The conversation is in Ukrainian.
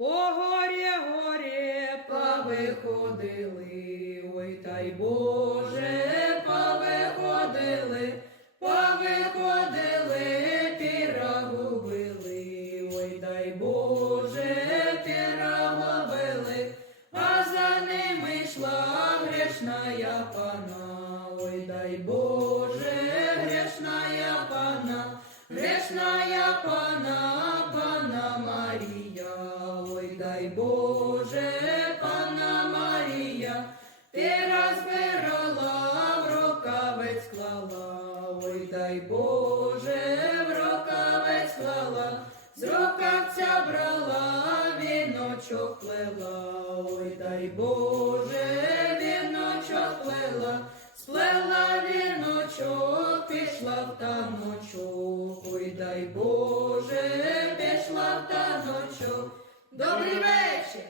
По горі горі повиходили, ой та й Боже, повиходили, повиходили, пірагу били, ой дай Боже, пірагу били, а за ними йшла грешная пана, ой дай Боже, грешная пана, грешная пана, пана Боже, пана Марія, ти розбирала, в рукавець клала, ой дай Боже, в рукавець клала, з рукавця брала, віночок плела, ой дай Боже, віночок плела, сплела віночок, пішла в таночок, ой дай Боже. Добрий вечір!